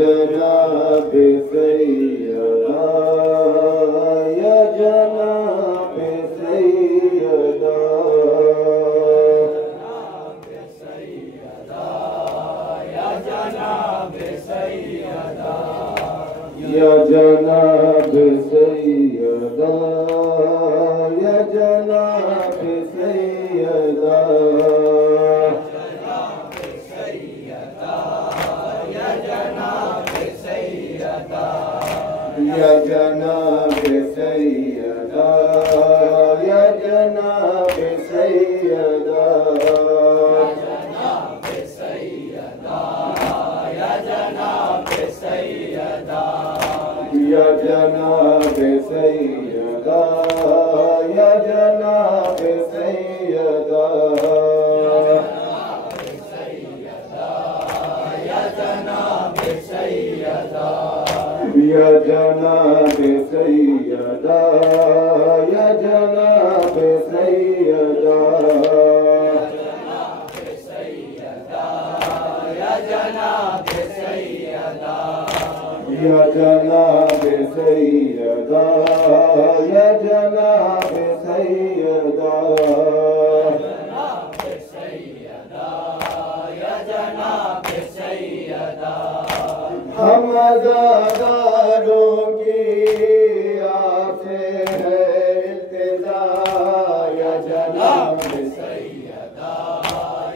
जनाब सैयदा या जनाब सैयदा या जनाब सैयदा या जनाब सैयदा या जनाब सैयदा या जनाब सैयदा या जनाब सैयदा या जनाब सैयदा या जनाब सैयदा या जनाब सैयदा या जनाब सैयदा या जनाब सैयदा या जनाब सैयदा या जनाब सैयदा या जनाब सैयदा या जनाब सैयदा या जनाब सैयदा हम आज़ादारों की आपसे है इल्तिजा या जनाब सैयदा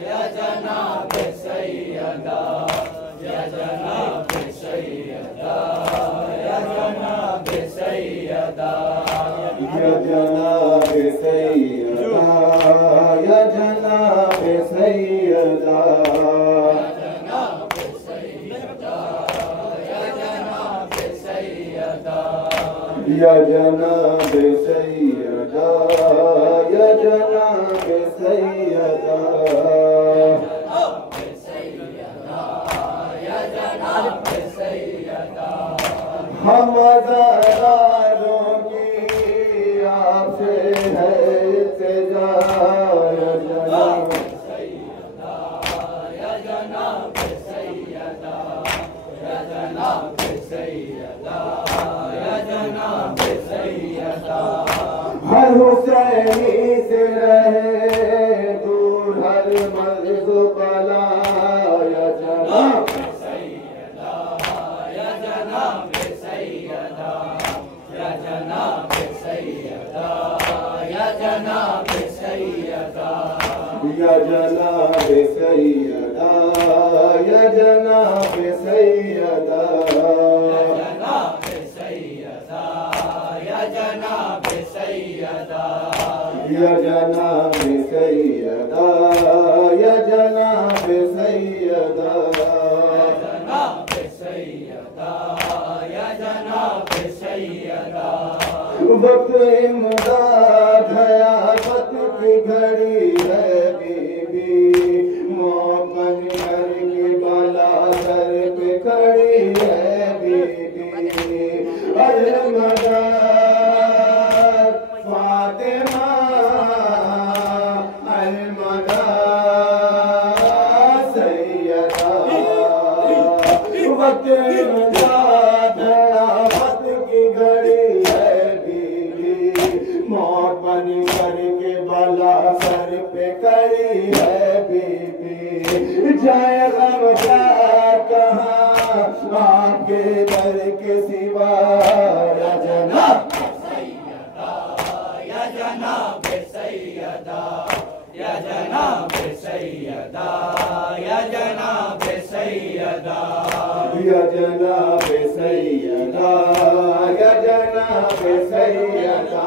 या जनाब सैयदा या जनाब सैयदा या जनाब सैयदा या जनाब सैयदा या जनाब सैयदा या जनाब सैयदा या जनाब सैयदा या जनाब सैयदा हम आज़ादारों की आपसे है इल्तिजा या जनाब सैयदा या जनाब सैयदा या जनाब सैयदा हर हुसैनी से रहे दूर हर मर्ज़ बला या जनाब सैयदा या जनाब सैयदा या जनाब सैयदा या जनाब सैयदा या जनाब सैयदा या जनाब सैयदा या जनाब सैयदा या जनाब सैयदा या जनाब सैयदा या जनाब सैयदा वक्त इमदाद हयात की घड़ी है बीबी मौत बन कर के बाला सर पे खड़ी है बीबी अल-मदद फातिमा अल-मदद सैयदा वक्त इमदाद हयात की घड़ी है बीबी मौत बन कर के बाला सर पे खड़ी है बीबी जाए गम कहाँ आपके दर के सिवा या जनाब सैयदा या जनाब सैयदा या जनाब सैयदा या जनाब सैयदा या जनाब सैयदा या जनाब सैयदा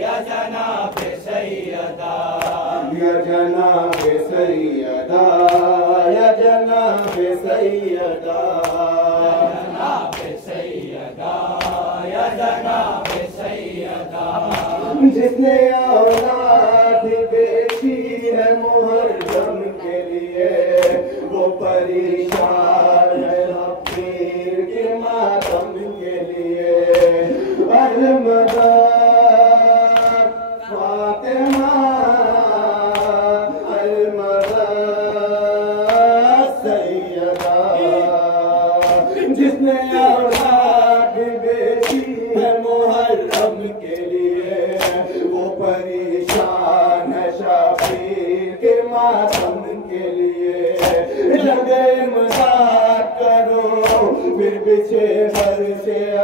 या जनाब सैयदा या जनाब सैयदा या जनाब सैयदा या जनाब सैयदा जिसने औलाद बेची है मुहर्रम के लिए वो परेशान है पीर के मातम के लिए अल-मदद फातिमा अल-मदद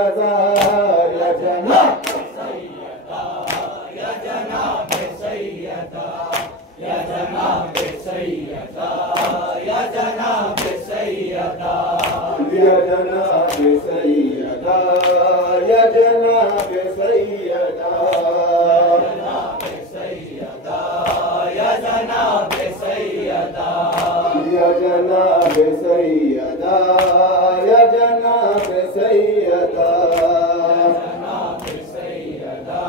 इंतजार या जनाब सैयदा या जनाब सैयदा या जनाब सैयदा या जनाब सैयदा या जनाब सैयदा या जनाब सैयदा या जनाब सैयदा या जनाब सैयदा या जनाब सैयदा जनाब सैयदा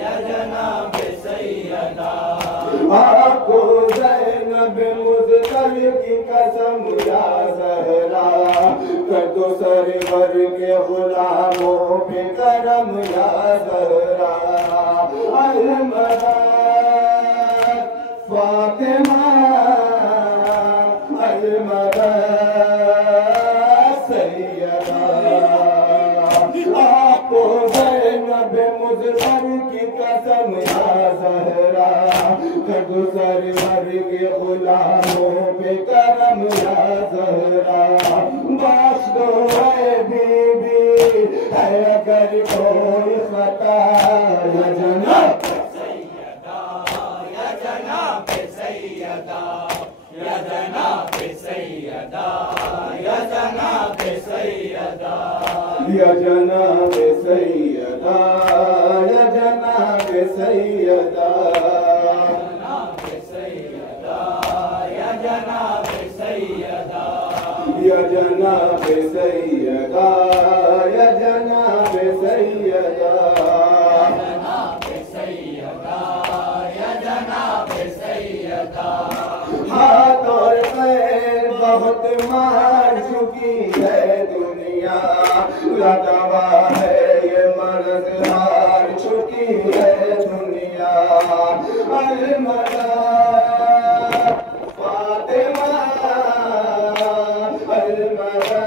या जनाब सैयदा आपको ज़ैनब मुज़्तल की कसम या ज़हरा कर दो सरवर के गुलामों पे करम या ज़हरा अहमदा फातिमा अहमदा सैयदा आपको ज़ैनब मुज़्तल की कसम या ज़हरा कर दो सरवर के गुलामों पे करम या ज़हरा बख्श दो है बीबी है अगर कोई खता या जनाब सैयदा या जनाब सैयदा या जनाब सैयदा या जनाब सैयदा या जनाब सैयदा या जनाब सैयदा या जनाब सैयदा या जनाब सैयदा या जनाब सैयदा जनाब सैयदा या जनाब सैयदा हाथ और पैर बहुत मार चुकी है दुनिया लगा है ये मर्द हार चुकी है दुनिया अलमदा फातिमा अलमदा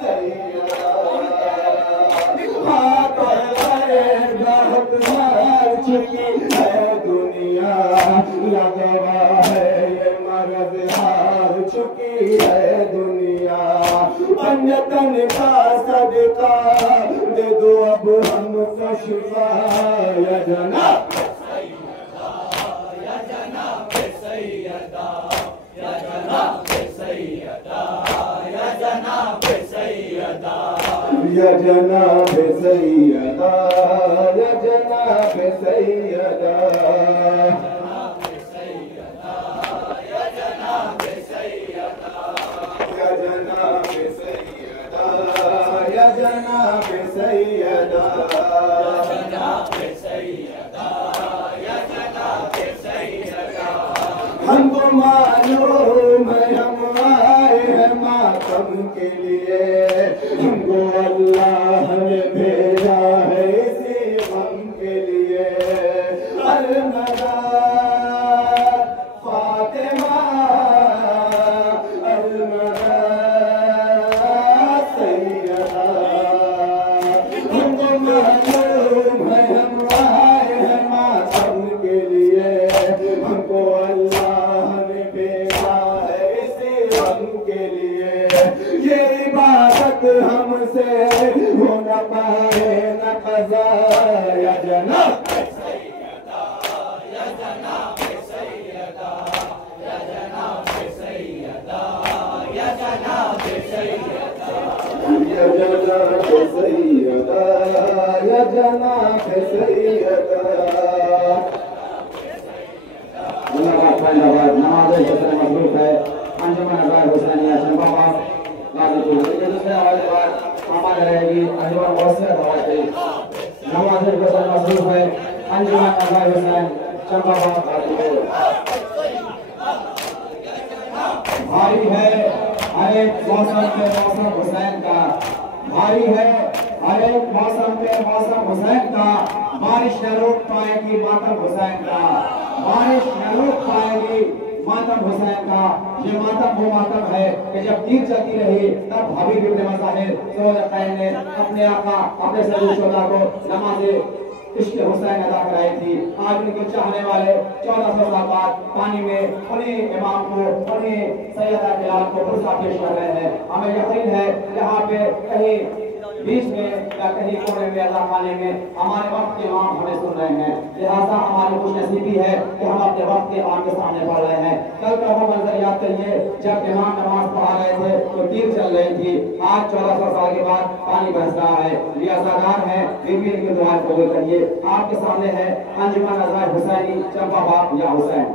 सैयदा हाथ और पैर बहुत मार चुकी है दुनिया लगा है ये मर्द हार चुकी है दुनिया पंजतन का सदका दे दो अब हमको शिफा या जनाब या जनाब सैयदा या जनाब सैयदा या जनाब सैयदा या जनाब सैयदा या जनाब सैयदा या जनाब सैयदा या जनाब सैयदा या जनाब सैयदा जनाब सैयदा या जनाब सैयदा हमको मालूम है हम आए हैं मातम के लिए हमको अल्लाह ने भेजा है इसी गम के लिए अलमदा फातिमा अलमदा सैयदा हमको मालूम है हम आए हैं मातम के लिए हमको अल्लाह ने भेजा है इसी गम के लिए ये इबादत हमसे हो न पाए न कज़ा या जनाब या जनाब सैयदा या जनाब सैयदा या जनाब सैयदा या जनाब सैयदा या जनाब सैयदा धन्यवाद नमाज मसरूफ है अंजुमन अज़ार हुसैनिया चंपाबाग गाजीपुर के दूसरे हवाले पर आमाद रहेगी अंजुमन वसीयत हवाले नमाज मसरूफ है अंजुमन अज़ार हुसैन चंपाबाग गाजीपुर भारी है हर एक मौसम में मौसम हुसैन का भारी है हर एक मौसम में मौसम हुसैन का बारिश न रोक पाएगी मातम हुसैन का बारिश न रोक पाएगी मातम हुसैन का ये मातम वो मातम है कि जब तीर चलती रही तब हबीब इब्न मज़ाहिर सल्लल्लाहु अलैहि वसल्लम ने अपने आका अपने सल्लल्लाहु को नमाज़े इश्क हुसैन अदा कराई थी। आज उनके चाहने वाले 1400 साल बाद पानी में उन्हीं इमाम को, उन्हीं सैयदा बिलाल को पुरसा पेश कर रहे हैं। हमें यकीन है यहाँ पे कहीं बीच में या कहीं कोने में अल्लाह खाने में हमारे वक्त के इमाम हमें सुन रहे हैं। लिहाजा हमारी खुशनसीबी है कि हम अपने वक्त के इमाम के सामने पढ़ रहे हैं। कल का वो मंजर याद करिए जब इमाम नमाज पढ़ा रहे थे तो तीर चल रही थी। आज 1400 साल के बाद पानी बरस रहा है। ये अज़ादार है, बीबी की दुआ कबूल करिए। आपके सामने है अंजुमन अज़ार हुसैनी चंपा बाप या हुसैन।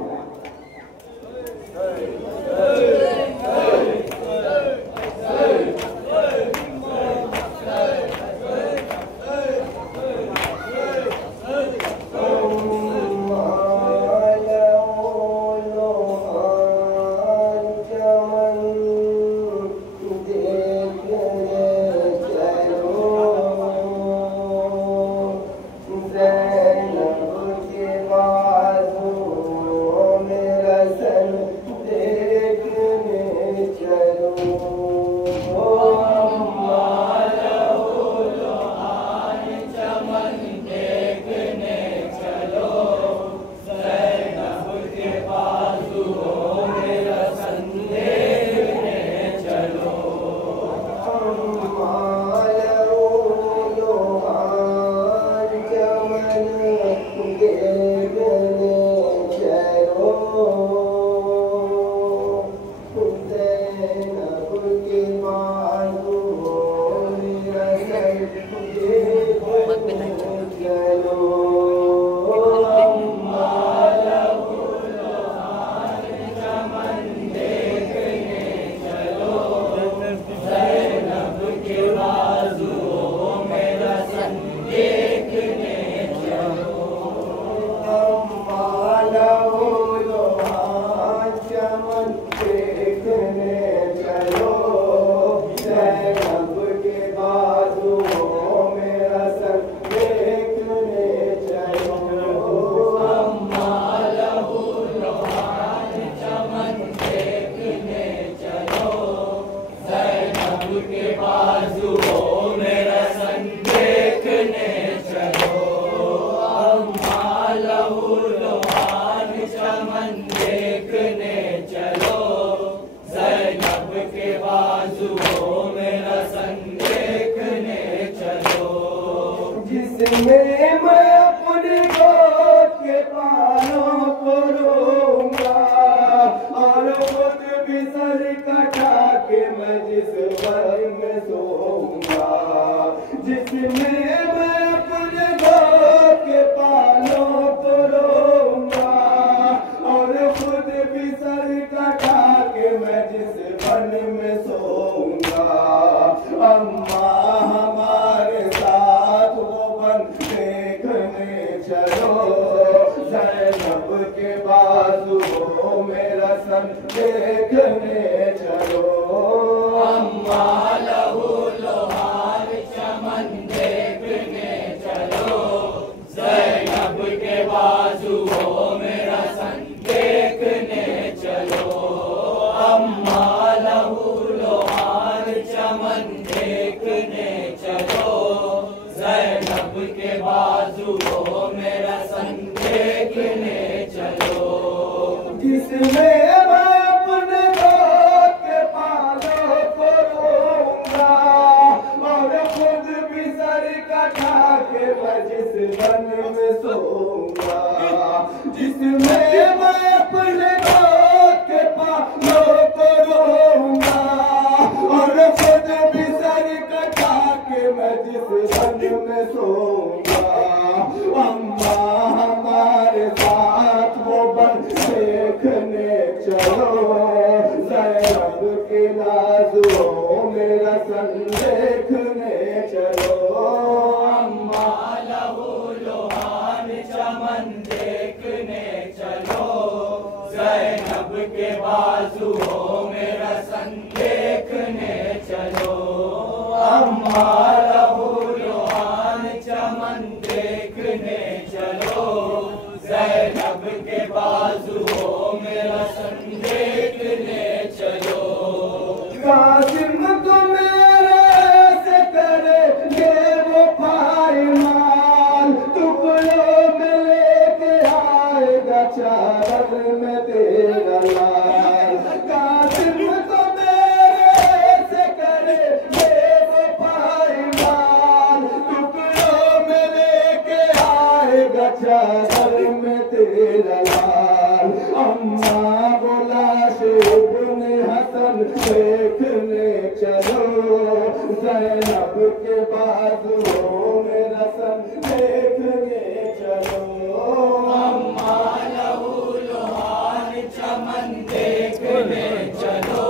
देखने चलो, ज़ैनब के बाजुओं में रसन देखने चलो। अम्मा लहूलुहान चमन देखने चलो,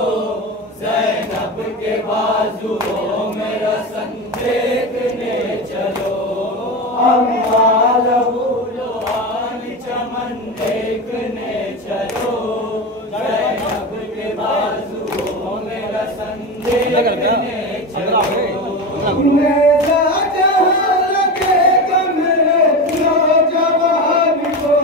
ज़ैनब के बाजुओं में रसन देखने चलो। अम्मा लहूलुहान चमन देखने चलो, ज़ैनब के बाजुओं में रसन देखने चलो। मेरा जहां लगेगा मेरे नौजवान को,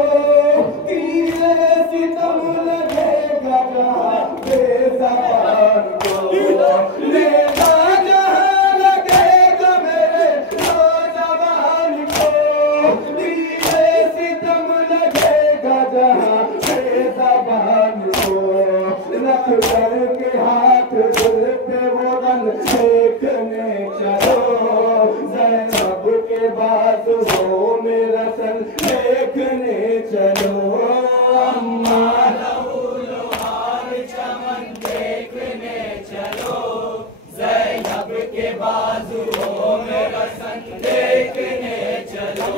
तीरे सितम लगेगा जहां बेज़बान को। मेरा जहां लगेगा मेरे नौजवान को, तीरे सितम लगेगा जहां बेज़बान को। रख करके हाथ दिल पे वो रंग देखने चलो, ज़ैनब के बाजुओं में रसन देखने चलो। अम्मा लहूलुहान चमन देखने चलो, ज़ैनब के बाजुओं में रसन देखने चलो।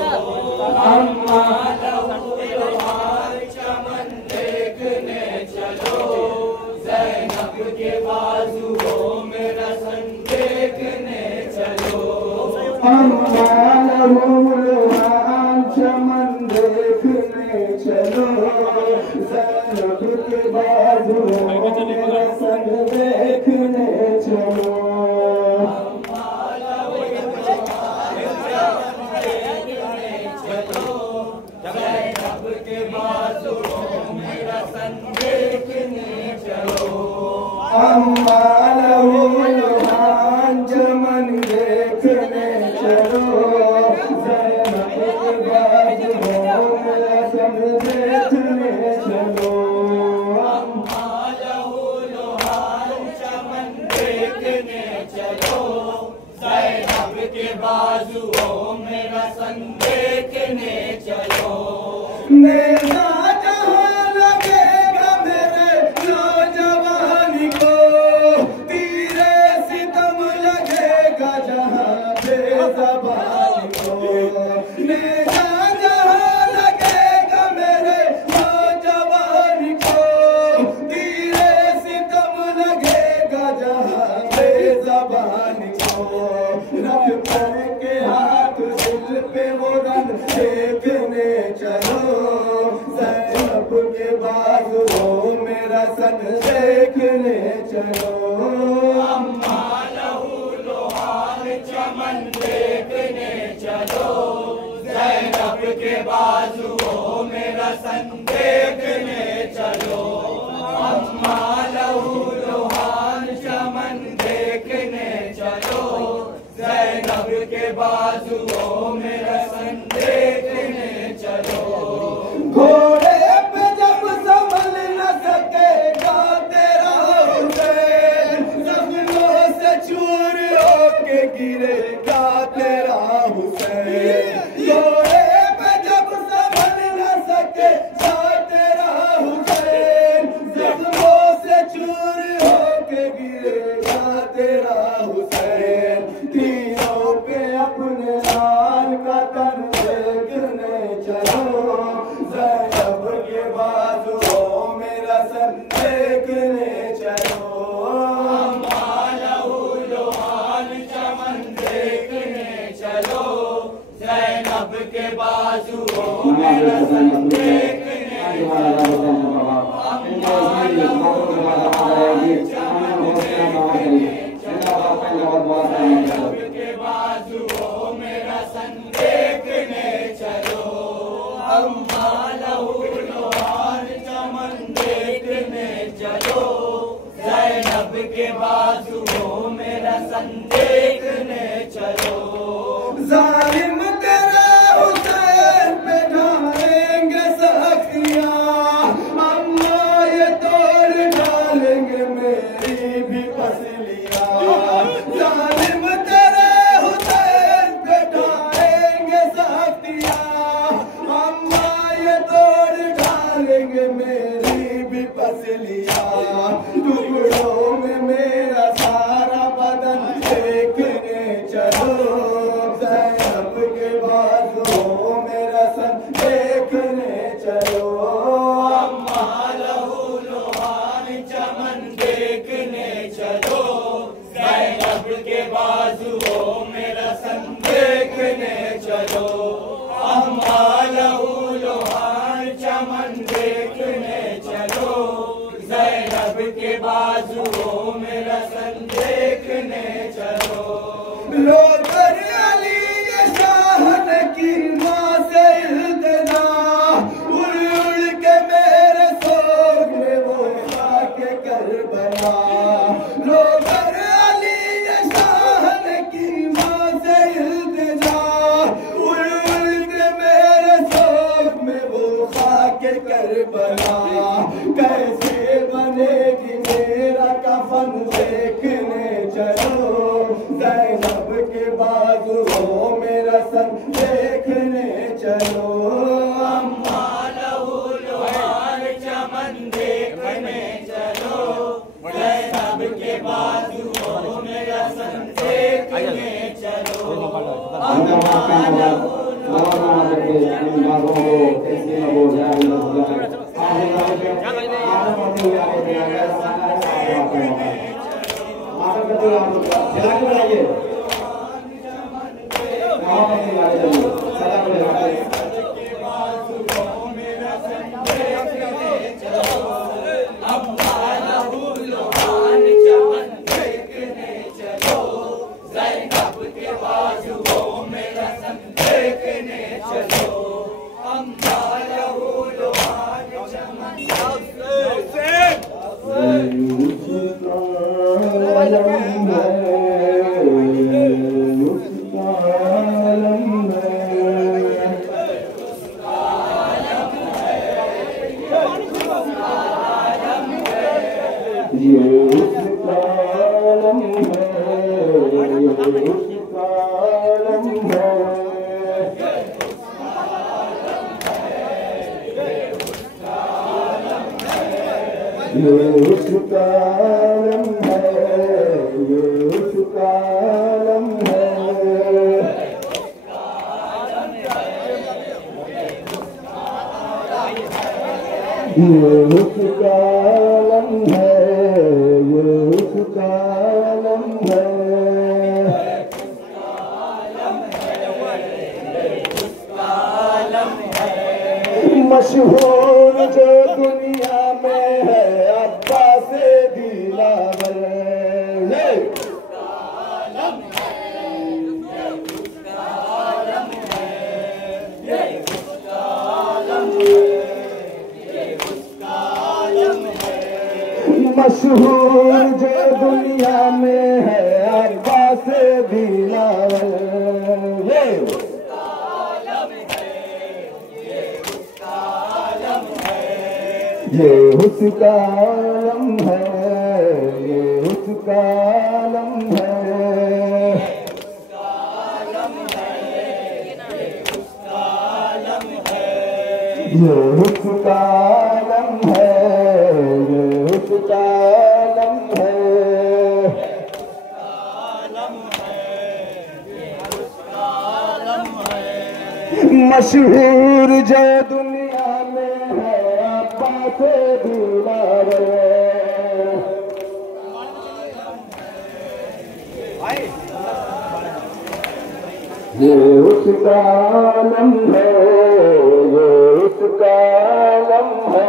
अम्मा लहूलुहान चमन देखने चलो, ज़ैनब के बाजुओं में रसन देखने चलो। अम्मा लहूलुहान चमन देखने चलो, ज़ैनब के बाजुओं में रसन देखने चलो। अम्मा लहूलुहान चमन देखने चलो, ज़ैनब के बाजुओं में रसन देखने चलो। अम्मा लहूलुहान चमन देखने चलो, ज़ैनब के बाजुओं में रसन देखने चलो। अम्मा लहूलुहान चमन देखने चलो, ज़ैनब के बाजुओं में रसन देखने चलो। मेरा जहां लगेगा मेरे नौजवान को, तीरे सितम लगेगा जहां बेज़बान को। मेरा जहां लगेगा मेरे नौजवान को, तीरे सितम लगेगा जहां बेज़बान को। रख करके हाथ दिल पे वो रंग देखने चलो, ज़ैनब के बाजुओं में रसन देखने चलो। अम्मा लहूलुहान चमन देखने चलो, ज़ैनब के बाजुओं में रसन देखने चलो। अम्मा लहूलुहान चमन देखने चलो, ज़ैनब के बाजुओं में रसन देखने चलो। घोड़े पे जब संभल न सकेगा तेरा हुसैन, जख्मों से चूर होके गिरेगा तेरा हुसैन। घोड़े पे जब संभल न सकेगा तेरा हुसैन, जख्मों से चूर होके गिरेगा तेरा हुसैन। तीनों पे अपने लाल का तन देखने चलो, ज़ैनब के बाजुओं में रसन देखने चलो। अम्मा लहूलुहान चमन देखने चलो, ज़ैनब के बाजुओं में रसन देखने चलो। अम्मा लहूलुहान चमन देखने चलो, ज़ैनब के बाजुओं में रसन देखने चलो। अम्मा लहूलुहान चमन देखने चलो, ज़ैनब के बाजुओं में रसन देखने चलो। जालिम तेरा हुसैन पे ढालेंगे सर बाजुओं में रसन देखने चलो। अम्मा लहू लुहार चमन देखने चलो, ज़ैनब के बाजुओं में रसन देखने चलो। मशहूर जो दुनिया में है अब्बास दिलावर, मशहूर जो दुनिया में है अब्बास दिलावर। ये उसका आलम है, ये उसका आलम है, ये उसका आलम है, ये उसका आलम है। मशहूर जो दुनिया में है अब्बास दिलावर, ये उसका आलम है, ये उसका आलम है।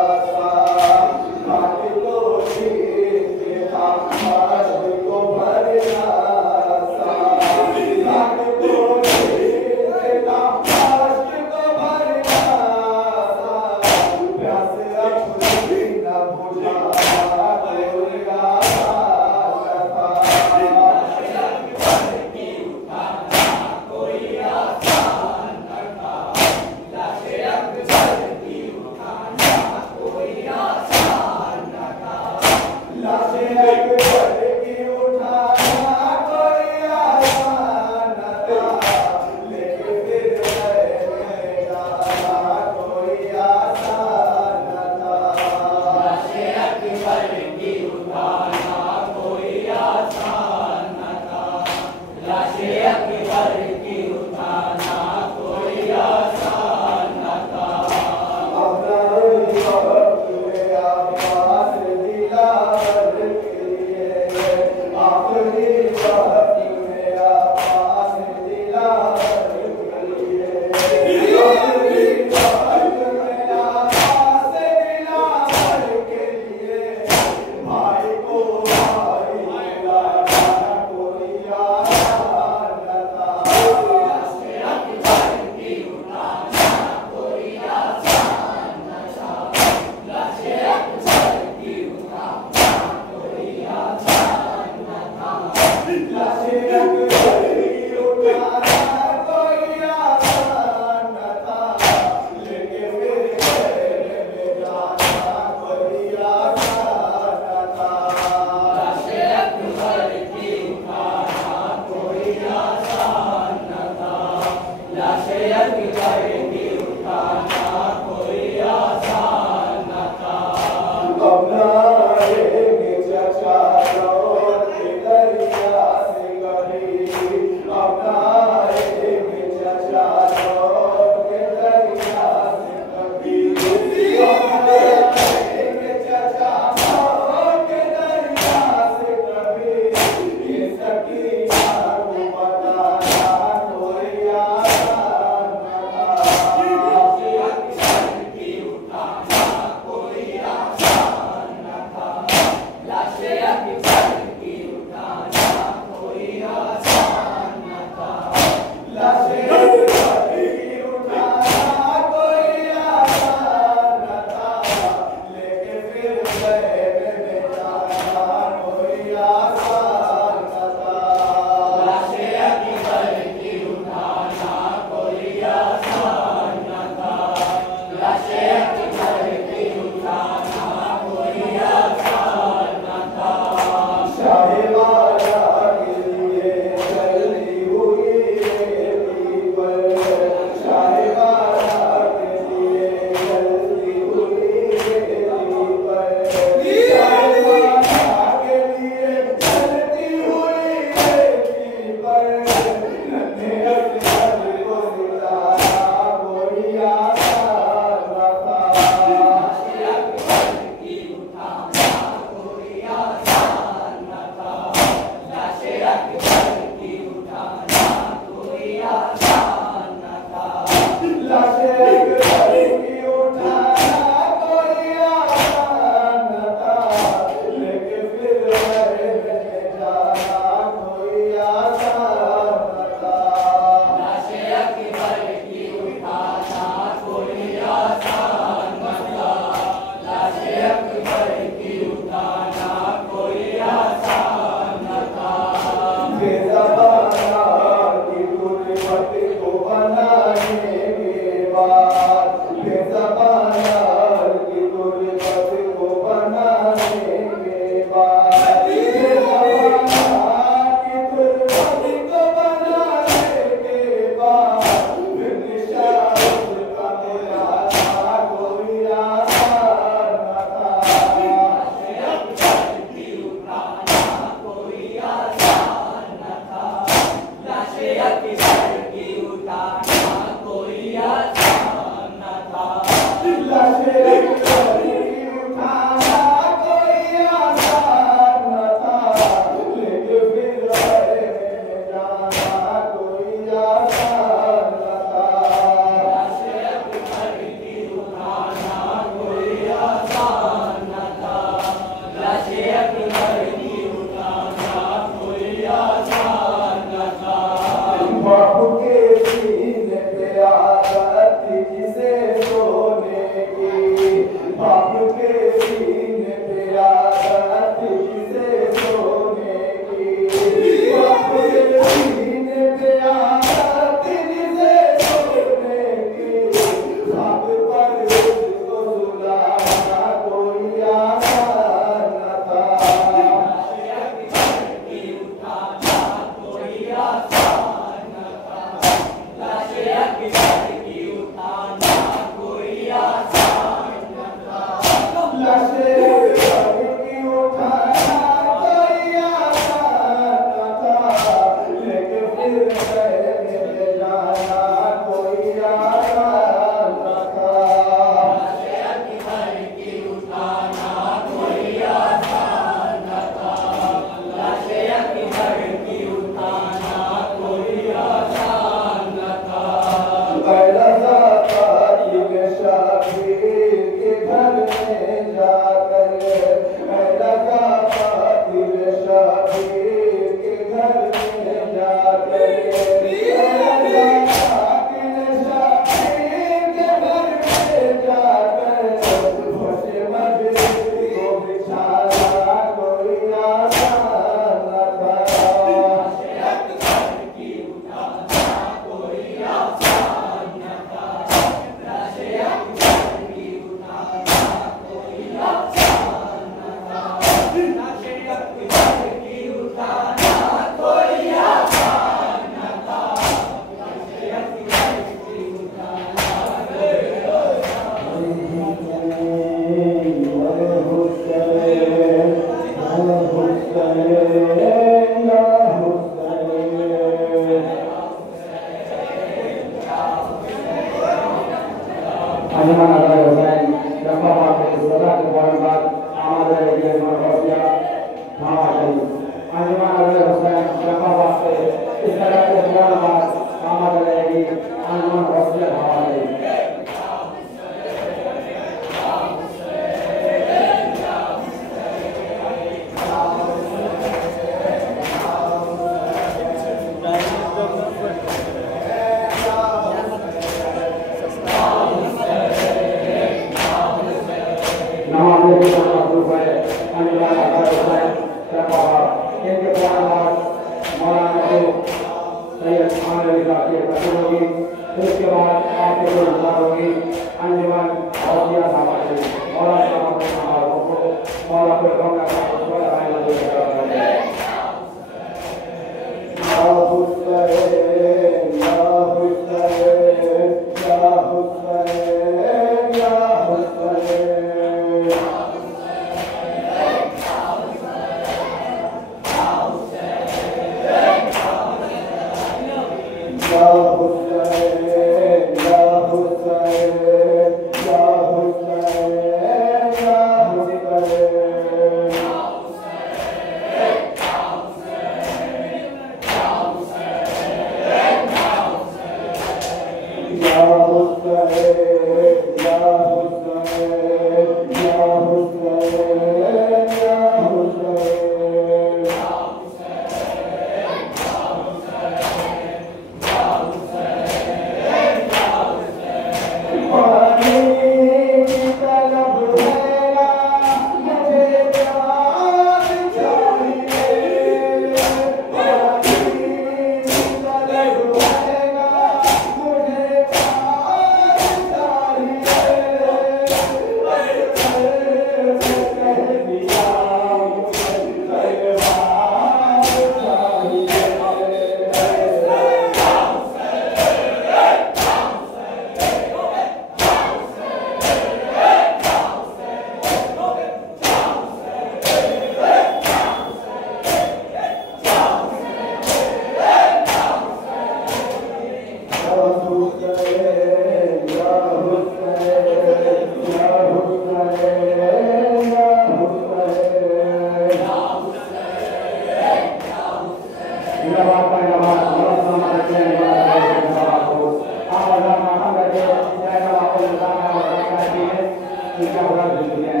इजाजत दीजिए।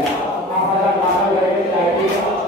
आप माना गए